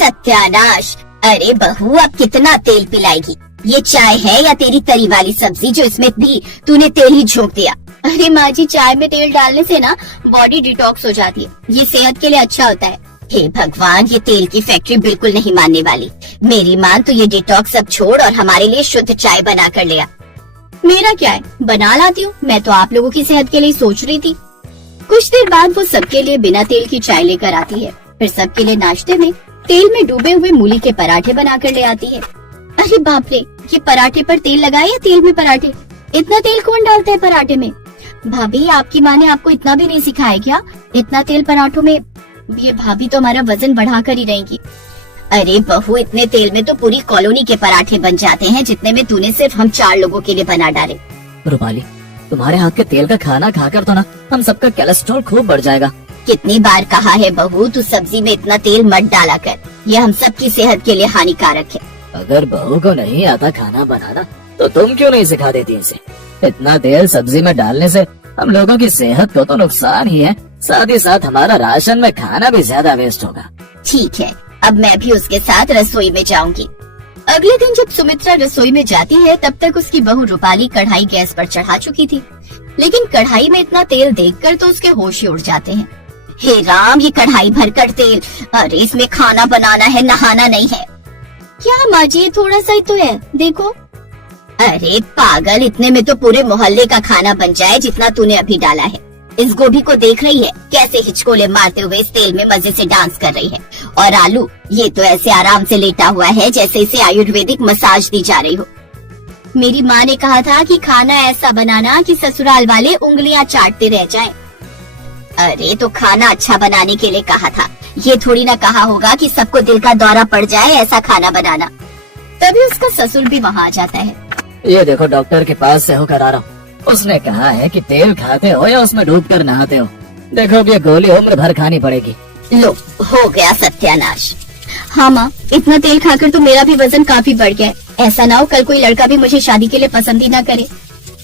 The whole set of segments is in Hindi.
सत्यानाश। अरे बहू, अब कितना तेल पिलाएगी? ये चाय है या तेरी तरी वाली सब्जी जो इसमें भी तूने तेल ही झोंक दिया? अरे माँ जी, चाय में तेल डालने से ना बॉडी डिटॉक्स हो जाती है, ये सेहत के लिए अच्छा होता है। हे भगवान, ये तेल की फैक्ट्री बिल्कुल नहीं मानने वाली। मेरी मान तो ये डिटॉक्स सब छोड़ और हमारे लिए शुद्ध चाय बना कर ले आ। मेरा क्या है, बना लाती हूँ। मैं तो आप लोगों की सेहत के लिए सोच रही थी। कुछ देर बाद वो सबके लिए बिना तेल की चाय लेकर आती है। फिर सबके लिए नाश्ते में तेल में डूबे हुए मूली के पराठे बना कर ले आती है। अरे बाप रे, ये पराठे पर तेल लगाए या तेल में पराठे? इतना तेल कौन डालता है पराठे में? भाभी, आपकी माँ ने आपको इतना भी नहीं सिखाया क्या? इतना तेल पराठों में? ये भाभी तो हमारा वजन बढ़ा कर ही रहेंगी। अरे बहू, इतने तेल में तो पूरी कॉलोनी के पराठे बन जाते हैं, जितने में तूने सिर्फ हम 4 लोगों के लिए बना डाले। रूपाली, तुम्हारे हाथ के तेल का खाना खाकर तो ना हम सबका कोलेस्ट्रॉल खूब बढ़ जाएगा। कितनी बार कहा है बहू, तू सब्जी में इतना तेल मत डाला कर, यह हम सबकी सेहत के लिए हानिकारक है। अगर बहू को नहीं आता खाना बनाना तो तुम क्यों नहीं सिखा देती इसे? इतना तेल सब्जी में डालने से हम लोगों की सेहत को तो नुकसान ही है, साथ ही साथ हमारा राशन में खाना भी ज्यादा वेस्ट होगा। ठीक है, अब मैं भी उसके साथ रसोई में जाऊंगी। अगले दिन जब सुमित्रा रसोई में जाती है, तब तक उसकी बहू रूपाली कढ़ाई गैस पर चढ़ा चुकी थी। लेकिन कढ़ाई में इतना तेल देखकर तो उसके होश ही उड़ जाते हैं। हे राम, ये कढ़ाई भरकर तेल! अरे इसमें खाना बनाना है, नहाना नहीं है। क्या माँ जी, थोड़ा सा ही तो है, देखो। अरे पागल, इतने में तो पूरे मोहल्ले का खाना बन जाए जितना तूने अभी डाला है। इस गोभी को देख रही है कैसे हिचकोले मारते हुए इस तेल में मजे से डांस कर रही है। और आलू, ये तो ऐसे आराम से लेटा हुआ है जैसे इसे आयुर्वेदिक मसाज दी जा रही हो। मेरी माँ ने कहा था कि खाना ऐसा बनाना कि ससुराल वाले उंगलियां चाटते रह जाएं। अरे तो खाना अच्छा बनाने के लिए कहा था, ये थोड़ी ना कहा होगा कि सबको दिल का दौरा पड़ जाए ऐसा खाना बनाना। तभी उसका ससुर भी वहाँ आ जाता है। ये देखो, डॉक्टर के पास से होकर आ रहा हूँ। उसने कहा है कि तेल खाते हो या उसमें डूबकर नहाते हो, देखो अब ये गोली उम्र भर खानी पड़ेगी। लो, हो गया सत्यानाश। हाँ माँ, इतना तेल खाकर तो मेरा भी वजन काफी बढ़ गया है। ऐसा ना हो कल कोई लड़का भी मुझे शादी के लिए पसंद ही ना करे।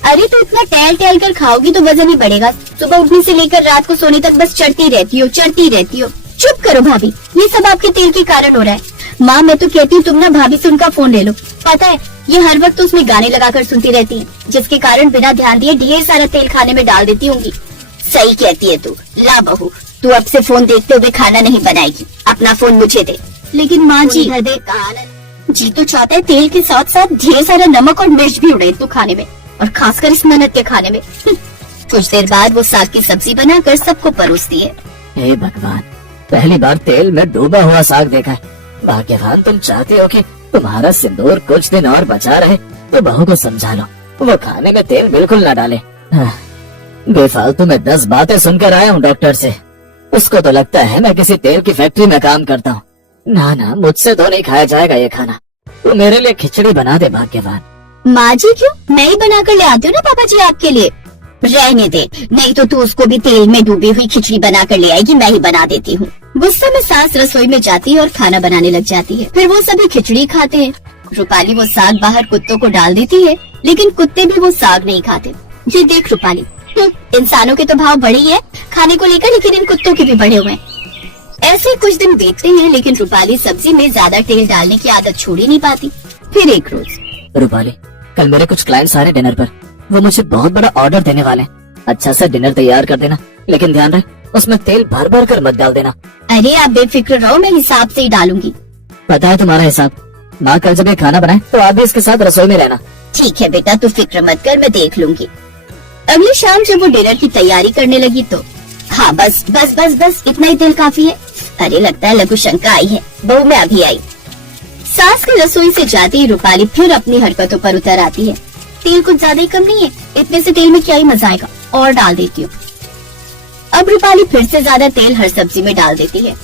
अरे तो इतना टहल टहल कर खाओगी तो वजन ही बढ़ेगा। सुबह उठने से लेकर रात को सोने तक बस चढ़ती रहती हो, चढ़ती रहती हो। चुप करो भाभी, ये सब आपके तेल के कारण हो रहा है। माँ, मैं तो कहती हूँ तुम ना भाभी से उनका फोन ले लो। पता है, ये हर वक्त उसमें गाने लगाकर सुनती रहती है, जिसके कारण बिना ध्यान दिए ढेर सारा तेल खाने में डाल देती होंगी। सही कहती है तू। ला बहू, तू अब से फोन देखते हुए खाना नहीं बनाएगी, अपना फोन मुझे दे। लेकिन माँ जी, जी तो चाहता है तेल के साथ साथ ढेर सारा नमक और मिर्च भी उड़े तो खाने में, और खासकर इस ननद के खाने में। कुछ देर बाद वो साग की सब्जी बनाकर सबको परोसती है। हे भगवान, पहली बार तेल में डूबा हुआ साग देखा है। भाग्यवान तुम चाहते हो कि तुम्हारा सिंदूर कुछ दिन और बचा रहे, तो बहू को समझा लो वो खाने में तेल बिल्कुल न डाले। बेफालतू में 10 बातें सुनकर आया हूँ डॉक्टर से। उसको तो लगता है मैं किसी तेल की फैक्ट्री में काम करता हूँ। ना ना, मुझसे तो नहीं खाया जाएगा ये खाना। तो मेरे लिए खिचड़ी बना दे भाग्यवान। माँ जी, क्यों? मैं ही बना कर ले आती हूँ ना पापा जी आपके लिए। रहने दे, नहीं तो तू उसको भी तेल में डूबी हुई खिचड़ी बना कर ले आएगी, मैं ही बना देती हूँ। गुस्से में सास रसोई में जाती है और खाना बनाने लग जाती है। फिर वो सभी खिचड़ी खाते हैं। रूपाली वो साग बाहर कुत्तों को डाल देती है, लेकिन कुत्ते भी वो साग नहीं खाते। ये देख रूपाली, इंसानों के तो भाव बड़े ही है खाने को लेकर, लेकिन इन कुत्तों के भी बढ़े हुए हैं। ऐसे कुछ दिन बीतते हैं, लेकिन रूपाली सब्जी में ज्यादा तेल डालने की आदत छोड़ ही नहीं पाती। फिर एक रोज, रूपाली, कल मेरे कुछ क्लाइंट्स आ रहे डिनर पर। वो मुझे बहुत बड़ा ऑर्डर देने वाले हैं। अच्छा सा डिनर तैयार कर देना, लेकिन ध्यान रहे उसमें तेल भर भर कर मत डाल देना। अरे आप बेफिक्र रहो, मैं हिसाब से ही डालूंगी। पता है तुम्हारा हिसाब। माँ कल जब ये खाना बनाए तो आप भी इसके साथ रसोई में रहना। ठीक है बेटा, तू फिक्र मत कर, मैं देख लूंगी। अगली शाम जब वो डिनर की तैयारी करने लगी तो हाँ, बस बस बस बस इतना ही तेल काफी है। अरे लगता है लघु शंका आई है, बहू मैं अभी आई। सास की रसोई से जाती ही रूपाली फिर अपनी हरकतों पर उतर आती है। तेल कुछ ज्यादा ही कम नहीं है, इतने से तेल में क्या ही मजा आएगा, और डाल देती हूँ। अब रूपाली फिर से ज्यादा तेल हर सब्जी में डाल देती है।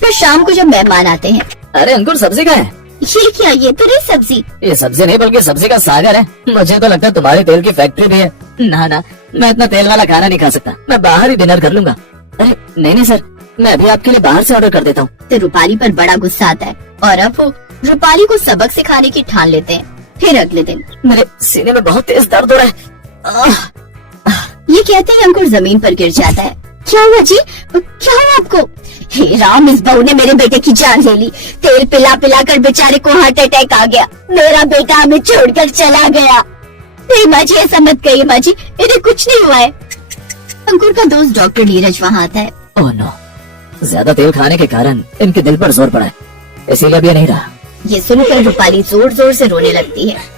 फिर शाम को जब मेहमान आते हैं, अरे अंकुर, सब्जी कहाँ है? ये क्या? ये तो नहीं सब्जी। ये सब्जी नहीं बल्कि सब्जी का सागर है। मुझे तो लगता है तुम्हारे तेल की फैक्ट्री भी है। ना ना, मैं इतना तेल वाला खाना नहीं खा सकता, मैं बाहर ही डिनर कर लूंगा। अरे नहीं नहीं सर, मैं अभी आपके लिए बाहर से ऑर्डर कर देता हूँ। तो रूपाली पर बड़ा गुस्सा आता है और अब वो रूपाली को सबक सिखाने की ठान लेते हैं। फिर अगले दिन, मेरे सीने में बहुत तेज दर्द हो रहा है। ये कहते ही अंकुर जमीन पर गिर जाता है। क्या हुआ जी? क्या हुआ आपको? हे राम, इस बहू ने मेरे बेटे की जान ले ली। तेल पिला पिला कर बेचारे को हार्ट अटैक आ गया। मेरा बेटा हमें छोड़कर चला गया। नहीं माँ जी, ऐसा मत कहिए माँ जी, इन्हें कुछ नहीं हुआ है। अंकुर का दोस्त डॉक्टर नीरज वहाँ आता है। ओह नो, ज्यादा तेल खाने के कारण इनके दिल पर जोर पड़ा है, इसीलिए अब ये नहीं रहा। ये सुनकर रूपाली जोर जोर से रोने लगती है।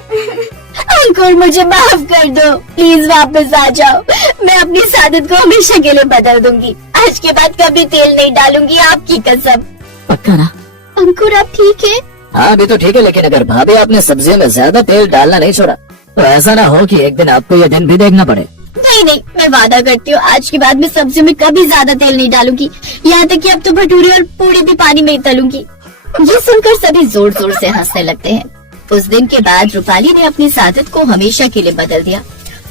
अंकुर, मुझे माफ कर दो, प्लीज वापस आ जाओ। मैं अपनी सादत को हमेशा के लिए बदल दूंगी। आज के बाद कभी तेल नहीं डालूंगी, आपकी कसम। पक्का ना? अंकुर, आप ठीक है? हाँ अभी तो ठीक है, लेकिन अगर भाभी आपने सब्जियों में ज्यादा तेल डालना नहीं छोड़ा तो ऐसा ना हो कि एक दिन आपको ये दिन भी देखना पड़े। नहीं नहीं, मैं वादा करती हूँ आज के बाद मैं सब्जियों में कभी ज्यादा तेल नहीं डालूंगी। यहाँ तक कि अब तो भटूरे और पूरी भी पानी में ही तलूंगी। ये सुनकर सभी जोर जोर से हंसने लगते हैं। उस दिन के बाद रूपाली ने अपनी सादत को हमेशा के लिए बदल दिया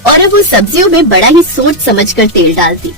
और अब वो सब्जियों में बड़ा ही सोच समझकर तेल डालती।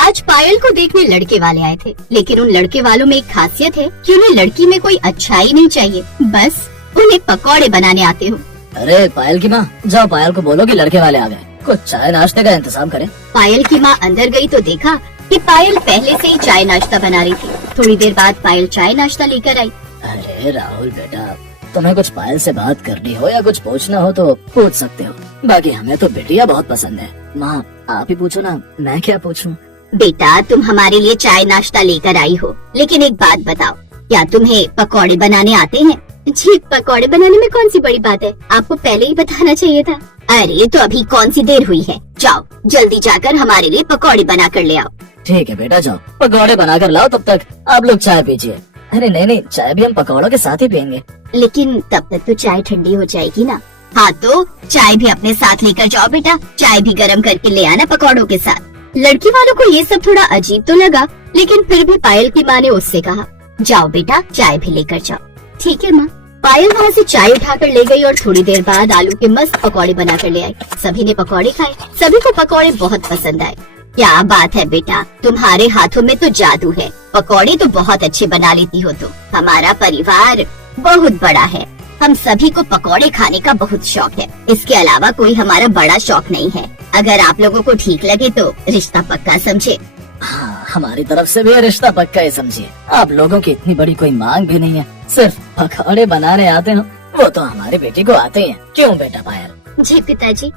आज पायल को देखने लड़के वाले आए थे, लेकिन उन लड़के वालों में एक खासियत है कि उन्हें लड़की में कोई अच्छाई नहीं चाहिए, बस उन्हें पकौड़े बनाने आते हो। अरे पायल की माँ, जाओ पायल को बोलो कि लड़के वाले आ गए, कुछ चाय नाश्ते का इंतजाम करें। पायल की माँ अंदर गई तो देखा कि पायल पहले से ही चाय नाश्ता बना रही थी। थोड़ी देर बाद पायल चाय नाश्ता लेकर आई। अरे राहुल बेटा, तुम्हें कुछ पायल से बात करनी हो या कुछ पूछना हो तो पूछ सकते हो, बाकी हमें तो बिटिया बहुत पसंद है। माँ आप ही पूछो ना, मैं क्या पूछूं? बेटा, तुम हमारे लिए चाय नाश्ता लेकर आई हो, लेकिन एक बात बताओ, क्या तुम्हें पकौड़े बनाने आते हैं? जी, पकौड़े बनाने में कौन सी बड़ी बात है, आपको पहले ही बताना चाहिए था। अरे तो अभी कौन सी देर हुई है, जाओ जल्दी जाकर हमारे लिए पकौड़े बना कर ले आओ। ठीक है बेटा, जाओ पकौड़े बना कर लाओ, तब तक आप लोग चाय पीजिए। अरे नहीं नहीं, चाय भी हम पकौड़ों के साथ ही पियेंगे। लेकिन तब तक तो चाय ठंडी हो जाएगी ना। हाँ तो चाय भी अपने साथ लेकर जाओ बेटा, चाय भी गर्म करके ले आना पकौड़ों के साथ। लड़की वालों को ये सब थोड़ा अजीब तो लगा, लेकिन फिर भी पायल की माँ ने उससे कहा, जाओ बेटा चाय भी लेकर जाओ। ठीक है माँ। पायल वहाँ से चाय उठाकर ले गई और थोड़ी देर बाद आलू के मस्त पकौड़े बनाकर ले आई। सभी ने पकौड़े खाए, सभी को पकौड़े बहुत पसंद आए। क्या बात है बेटा, तुम्हारे हाथों में तो जादू है, पकौड़े तो बहुत अच्छे बना लेती हो तुम। हमारा परिवार बहुत बड़ा है, हम सभी को पकौड़े खाने का बहुत शौक है, इसके अलावा कोई हमारा बड़ा शौक नहीं है। अगर आप लोगों को ठीक लगे तो रिश्ता पक्का समझे। हाँ, हमारी तरफ से भी रिश्ता पक्का ही समझिए। आप लोगों की इतनी बड़ी कोई मांग भी नहीं है, सिर्फ पकौड़े बनाने आते हो, वो तो हमारी बेटी को आते हैं। क्यों बेटा पायल? जी पिताजी।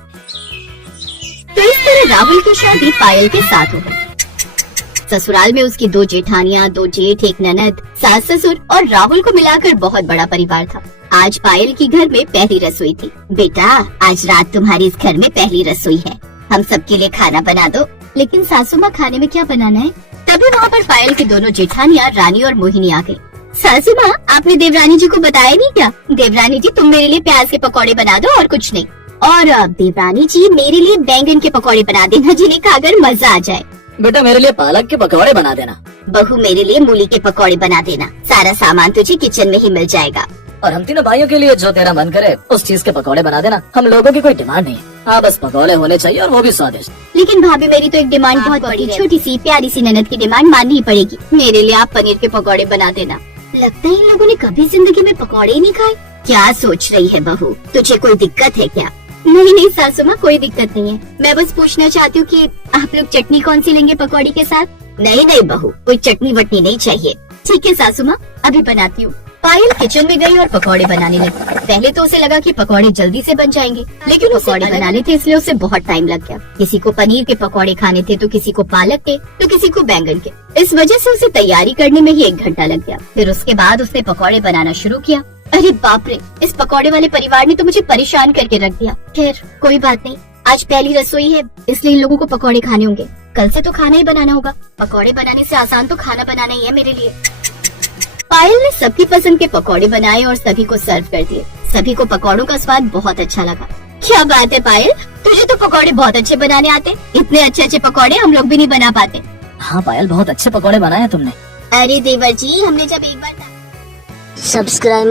तो इस तरह राहुल की शादी पायल के साथ हो गई। ससुराल में उसकी 2 जेठानियाँ, 2 जेठ, एक ननद, सास ससुर और राहुल को मिलाकर बहुत बड़ा परिवार था। आज पायल की घर में पहली रसोई थी। बेटा, आज रात तुम्हारी इस घर में पहली रसोई है, हम सबके लिए खाना बना दो। लेकिन सासू माँ, खाने में क्या बनाना है? तभी वहाँ पर पायल की दोनों जेठानियाँ रानी और मोहिनी आ गई। सासू माँ, आपने देवरानी जी को बताया नहीं क्या? देवरानी जी, तुम मेरे लिए प्याज के पकौड़े बना दो और कुछ नहीं। और देवरानी जी, मेरे लिए बैंगन के पकौड़े बना देना, जिन्हें खाकर मजा आ जाए। बेटा मेरे लिए पालक के पकौड़े बना देना। बहू, मेरे लिए मूली के पकौड़े बना देना, सारा सामान तुझे किचन में ही मिल जाएगा। और हम तीनों भाइयों के लिए जो तेरा मन करे उस चीज के पकौड़े बना देना, हम लोगों की कोई डिमांड नहीं है। हाँ, बस पकौड़े होने चाहिए और वो भी स्वादिष्ट। लेकिन भाभी, मेरी तो एक डिमांड बहुत बड़ी, छोटी सी प्यारी सी ननद की डिमांड माननी ही पड़ेगी। मेरे लिए आप पनीर के पकौड़े बना देना। लगता है इन लोगों ने कभी जिंदगी में पकौड़े ही नहीं खाए। क्या सोच रही है बहू, तुझे कोई दिक्कत है क्या? नहीं नहीं सासू माँ, कोई दिक्कत नहीं है, मैं बस पूछना चाहती हूँ कि आप लोग चटनी कौन सी लेंगे पकौड़ी के साथ? नहीं नहीं बहू, कोई चटनी वटनी नहीं चाहिए। ठीक है सासू माँ, अभी बनाती हूँ। पायल किचन में गई और पकौड़े बनाने लगी। पहले तो उसे लगा कि पकौड़े जल्दी से बन जाएंगे, लेकिन पकौड़े बनाने थे इसलिए उसे बहुत टाइम लग गया। किसी को पनीर के पकौड़े खाने थे तो किसी को पालक के, तो किसी को बैंगन के। इस वजह से उसे तैयारी करने में ही 1 घंटा लग गया। फिर उसके बाद उसने पकौड़े बनाना शुरू किया। अरे बाप रे, इस पकौड़े वाले परिवार ने तो मुझे परेशान करके रख दिया। खैर कोई बात नहीं, आज पहली रसोई है इसलिए इन लोगों को पकौड़े खाने होंगे। कल से तो खाना ही बनाना होगा। पकौड़े बनाने से आसान तो खाना बनाना ही है मेरे लिए। पायल ने सबकी पसंद के पकौड़े बनाए और सभी को सर्व कर दिए। सभी को पकौड़ों का स्वाद बहुत अच्छा लगा। क्या बात है पायल, तुझे तो पकौड़े बहुत अच्छे बनाने आते। इतने अच्छे अच्छे पकौड़े हम लोग भी नहीं बना पाते। हाँ पायल, बहुत अच्छे पकौड़े बनाए तुमने। अरे देवर जी, हमने जब एक बार सब्सक्राइब